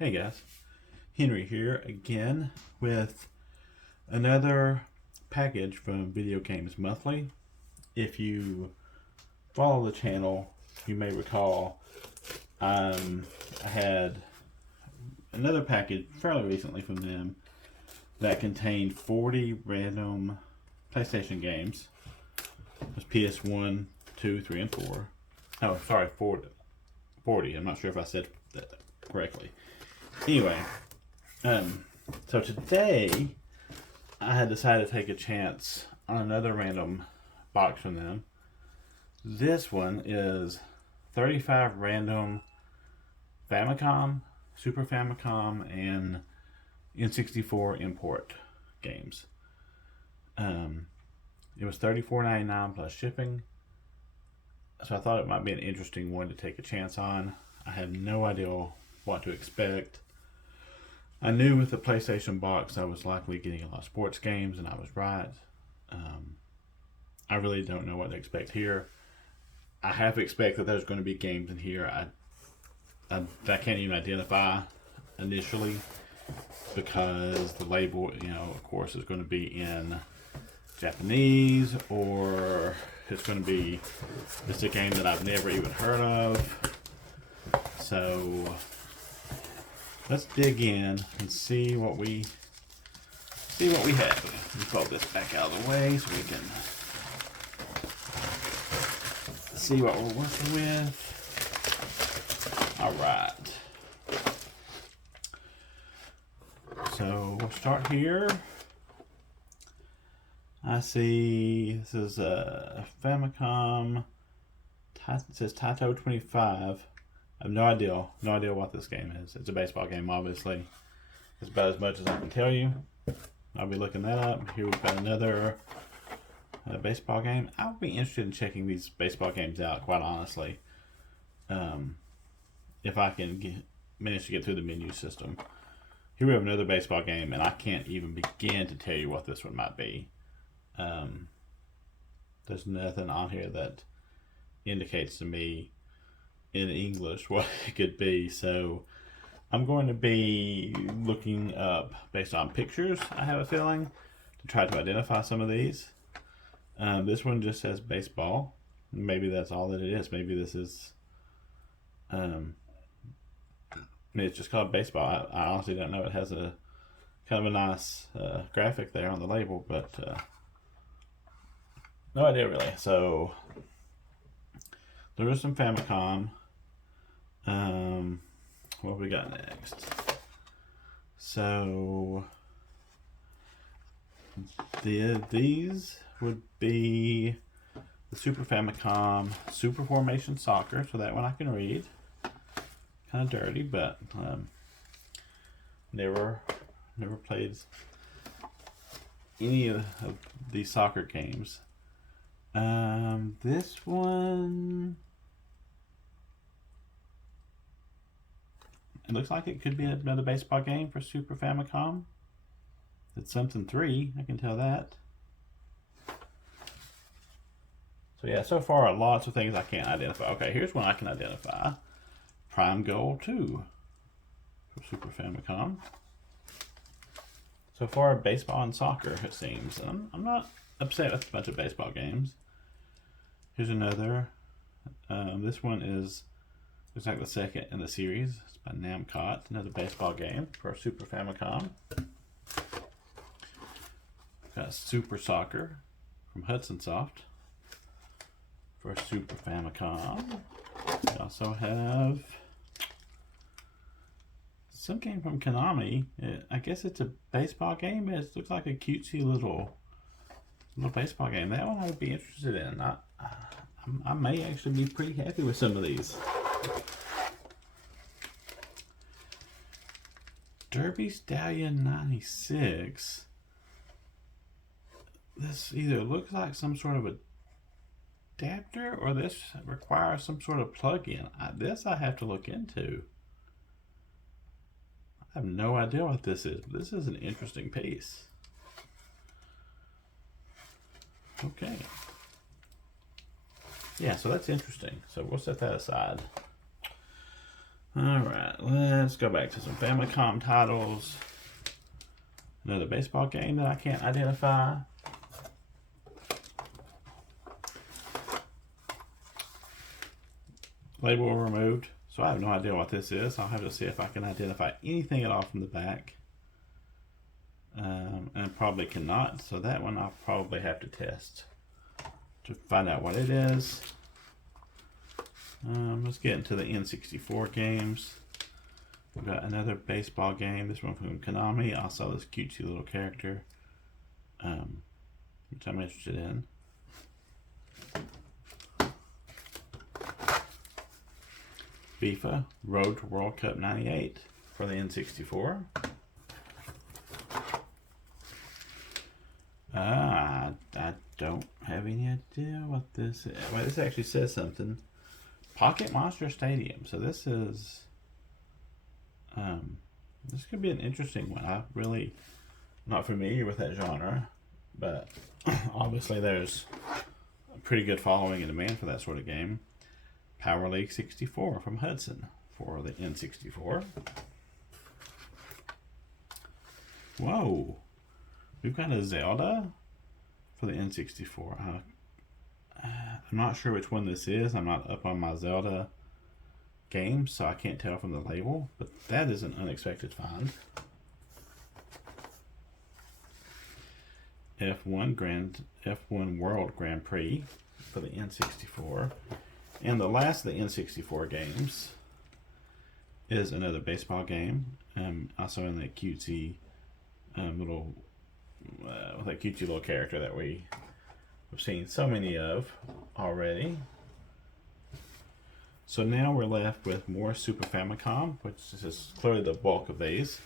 Hey guys, Henry here again with another package from Video Games Monthly. If you follow the channel, you may recall I had another package fairly recently from them that contained 40 random PlayStation games. It was PS1, 2, 3, and 4. Oh, sorry, 40. I'm not sure if I said that correctly. Anyway, so today I had decided to take a chance on another random box from them. This one is 35 random Famicom, Super Famicom, and N64 import games. It was $34.99 plus shipping, so I thought it might be an interesting one to take a chance on. I had no idea what to expect. I knew with the PlayStation box I was likely getting a lot of sports games, and I was right. I really don't know what to expect here. I have to expect that there's going to be games in here I can't even identify initially, because the label, of course, is going to be in Japanese, or it's going to be just a game that I've never even heard of. So let's dig in and see what we have. Let me pull this back out of the way so we can see what we're working with. All right. So we'll start here. I see this is a Famicom. It says Taito 25. I have no idea what this game is. It's a baseball game, obviously. It's about as much as I can tell you. I'll be looking that up. Here we've got another baseball game. I would be interested in checking these baseball games out, quite honestly. If I can manage to get through the menu system. Here we have another baseball game, and I can't even begin to tell you what this one might be. There's nothing on here that indicates to me in English what it could be, so I'm going to be looking up based on pictures, I have a feeling, to try to identify some of these. This one just says baseball. Maybe that's all that it is. Maybe this is it's just called baseball. I honestly don't know. It has a kind of a nice graphic there on the label, but no idea really. So there is some Famicom. What have we got next? So these would be the Super Famicom Super Formation Soccer. So that one I can read. Kind of dirty, but never played any of these soccer games. This one, it looks like it could be another baseball game for Super Famicom. It's something 3, I can tell that. So yeah, so far lots of things I can't identify. Okay, here's one I can identify. Prime Goal 2 for Super Famicom. So far, baseball and soccer, it seems. And I'm not upset with a bunch of baseball games. Here's another. This one looks like the second in the series. It's by Namcot. Another baseball game for Super Famicom. Got Super Soccer from Hudson Soft for Super Famicom. We also have some game from Konami. I guess it's a baseball game. It looks like a cutesy little baseball game. That one I would be interested in. I may actually be pretty happy with some of these. Derby Stallion 96. This either looks like some sort of adapter, or this requires some sort of plug-in. This I have to look into. I have no idea what this is. This is an interesting piece. Okay. Yeah, so that's interesting. So we'll set that aside. Alright, let's go back to some Famicom titles. Another baseball game that I can't identify. Label removed, so I have no idea what this is. I'll have to see if I can identify anything at all from the back. And probably cannot, so that one I'll probably have to test to find out what it is. Let's get into the N64 games. We've got another baseball game, this one from Konami. Also this cutesy little character, which I'm interested in. FIFA Road to World Cup 98 for the N64. I don't have any idea what this is. Well, this actually says something. Pocket Monster Stadium. So this is, this could be an interesting one. I'm really not familiar with that genre, but obviously there's a pretty good following and demand for that sort of game. Power League 64 from Hudson for the N64. Whoa. We've got a Zelda for the N64. I'm not sure which one this is. I'm not up on my Zelda games, so I can't tell from the label, but that is an unexpected find. F1 World Grand Prix for the N64. And the last of the N64 games is another baseball game. Also in that cutesy little with that cutesy little character that we've seen so many of already. So now we're left with more Super Famicom, which is clearly the bulk of these.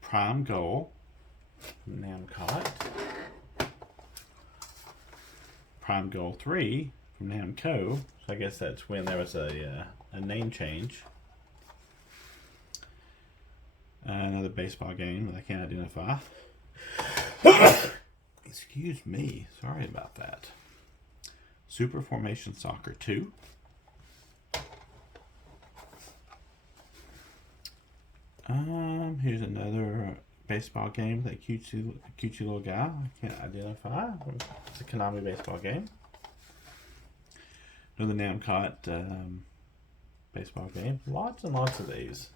Prime Goal, Namcot. Prime Goal 3 from Namco. So I guess that's when there was a name change. Another baseball game that I can't identify. Excuse me, sorry about that. Super Formation Soccer 2. Here's another baseball game with that cutesy little guy. I can't identify. It's a Konami baseball game. Another Namcot baseball game. Lots and lots of these.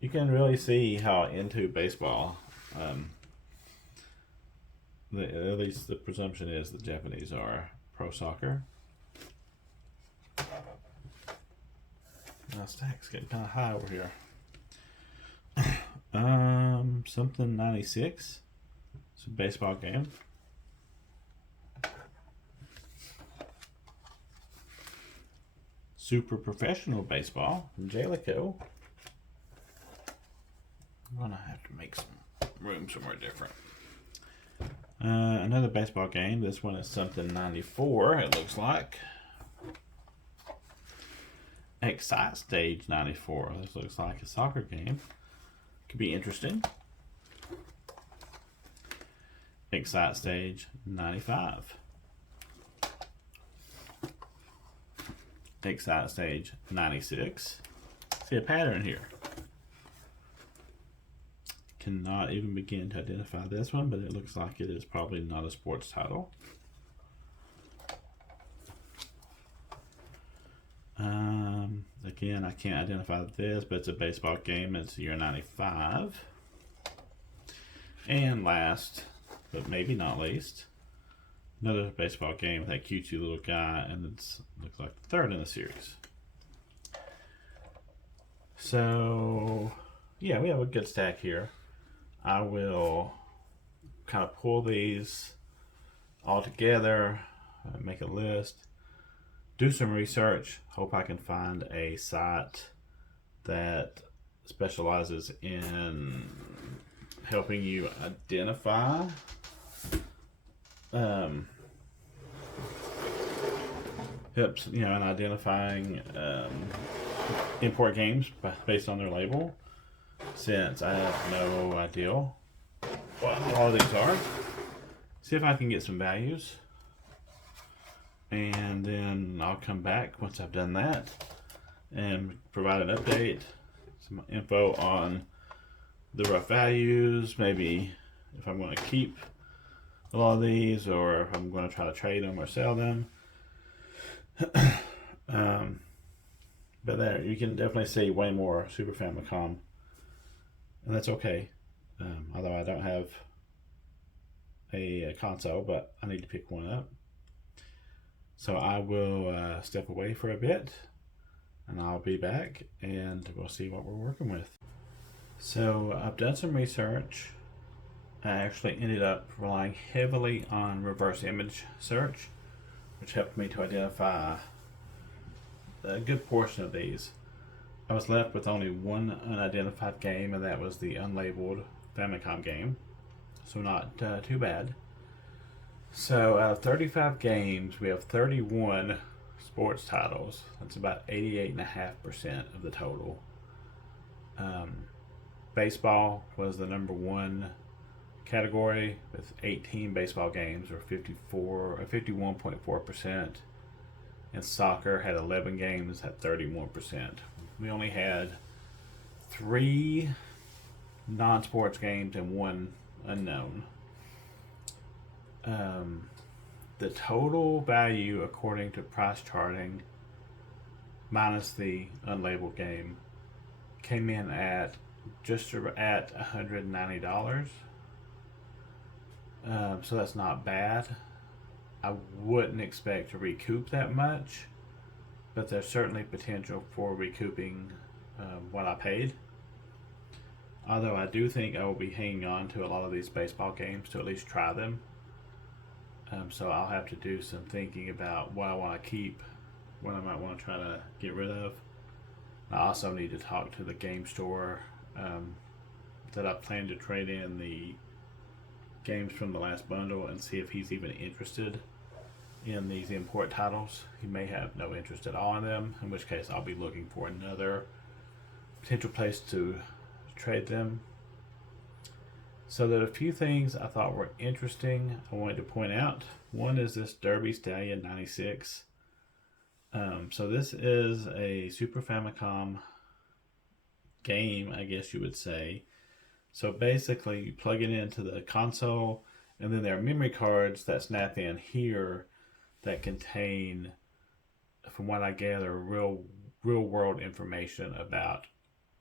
You can really see how into baseball, at least the presumption is the Japanese are pro soccer. Now stack's getting kind of high over here. Something 96. It's a baseball game. Super Professional Baseball from Jalico. I'm gonna have to make some room somewhere different. Another baseball game. This one is something 94, it looks like. Excite Stage 94. This looks like a soccer game. Could be interesting. Excite Stage 95. Excite Stage 96. See a pattern here. Cannot even begin to identify this one, but it looks like it is probably not a sports title. Again, I can't identify this, but it's a baseball game. It's year 95. And last, but maybe not least, another baseball game with that cutesy little guy, and it looks like the third in the series. So, yeah, we have a good stack here. I will kind of pull these all together, make a list, do some research. Hope I can find a site that specializes in helping you identify helps in identifying import games based on their label, since I have no idea what all of these are. See if I can get some values, and then I'll come back once I've done that and provide an update, some info on the rough values, maybe if I'm going to keep a lot of these or if I'm going to try to trade them or sell them. But there, you can definitely see way more Super Famicom, and that's okay. Although I don't have a console, but I need to pick one up. So I will step away for a bit, and I'll be back, and we'll see what we're working with. So I've done some research. I actually ended up relying heavily on reverse image search, which helped me to identify a good portion of these. I was left with only one unidentified game, and that was the unlabeled Famicom game. So not too bad. So out of 35 games, we have 31 sports titles. That's about 88.5% of the total. Baseball was the number one category with 18 baseball games, or 51.4%. And soccer had 11 games at 31%. We only had 3 non-sports games and 1 unknown. The total value, according to price charting, minus the unlabeled game, came in at just at $190. So that's not bad. I wouldn't expect to recoup that much, but there's certainly potential for recouping what I paid. Although I do think I will be hanging on to a lot of these baseball games to at least try them. So I'll have to do some thinking about what I want to keep, what I might want to try to get rid of. I also need to talk to the game store that I plan to trade in the games from the last bundle and see if he's even interested in these import titles. He may have no interest at all in them, in which case I'll be looking for another potential place to trade them. So there are a few things I thought were interesting I wanted to point out. One is this Derby Stallion 96. So this is a Super Famicom game, I guess you would say. So basically you plug it into the console, and then there are memory cards that snap in here that contain, from what I gather, real world information about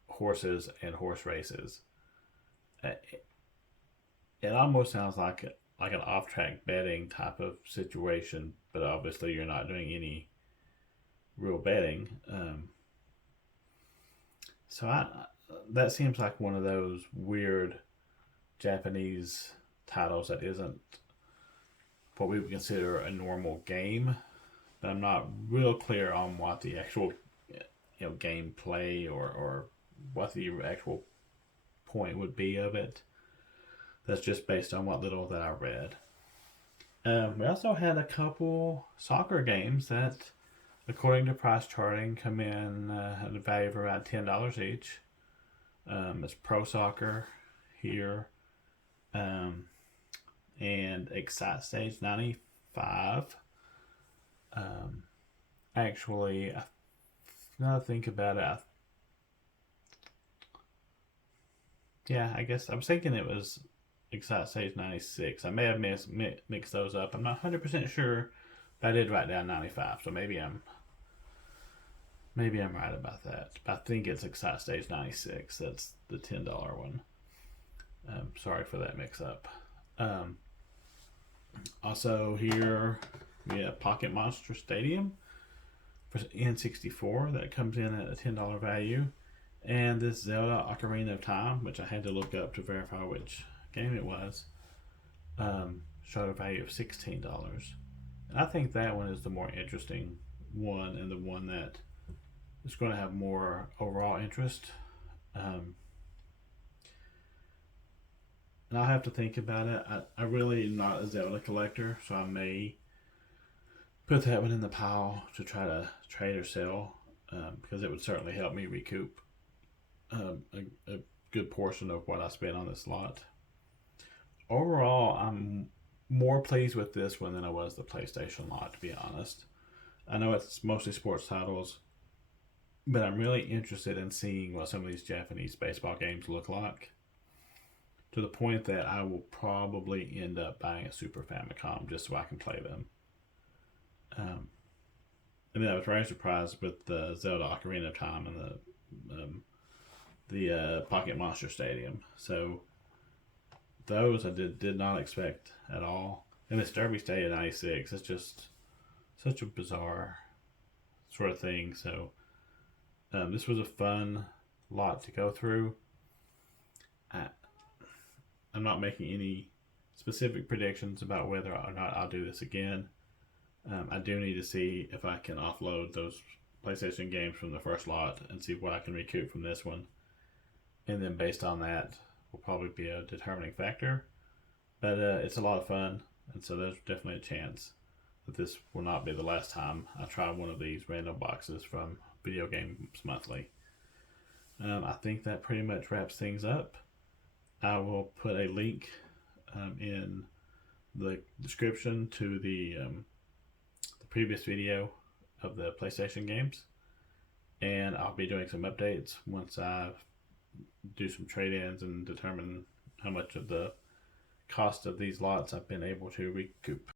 horses and horse races. It almost sounds like an off-track betting type of situation, but obviously you're not doing any real betting. So that seems like one of those weird Japanese titles that isn't what we would consider a normal game, but I'm not real clear on what the actual gameplay or what the actual point would be of it. That's just based on what little that I read. We also had a couple soccer games that, according to price charting, come in at a value of around $10 each. It's Pro Soccer here, and Excite Stage 95. Actually, now that I think about it, I guess I was thinking it was Excite Stage 96. I may have mixed those up. I'm not 100% sure, but I did write down 95, so maybe I'm right about that. I think it's Excite Stage 96. That's the $10 one. Sorry for that mix-up. Also here we have Pocket Monster Stadium for N64 that comes in at a $10 value, and this Zelda Ocarina of Time, which I had to look up to verify which game it was, showed a value of $16. And I think that one is the more interesting one, and the one that is going to have more overall interest. And I'll have to think about it. I really am not a Zelda collector, so I may put that one in the pile to try to trade or sell, because it would certainly help me recoup a good portion of what I spent on this lot. Overall, I'm more pleased with this one than I was the PlayStation lot, to be honest. I know it's mostly sports titles, But I'm really interested in seeing what some of these Japanese baseball games look like, to the point that I will probably end up buying a Super Famicom just so I can play them. Um, and then I was very surprised with the Zelda Ocarina of Time and the Pocket Monster Stadium. So those I did not expect at all. And this Derby Stadium '96, it's just such a bizarre sort of thing. So this was a fun lot to go through. I, I'm not making any specific predictions about whether or not I'll do this again. I do need to see if I can offload those PlayStation games from the first lot and see what I can recoup from this one. And then based on that, will probably be a determining factor. But it's a lot of fun, and so there's definitely a chance that this will not be the last time I try one of these random boxes from Video Games Monthly. I think that pretty much wraps things up. I will put a link in the description to the previous video of the PlayStation games, and I'll be doing some updates once I do some trade-ins and determine how much of the cost of these lots I've been able to recoup.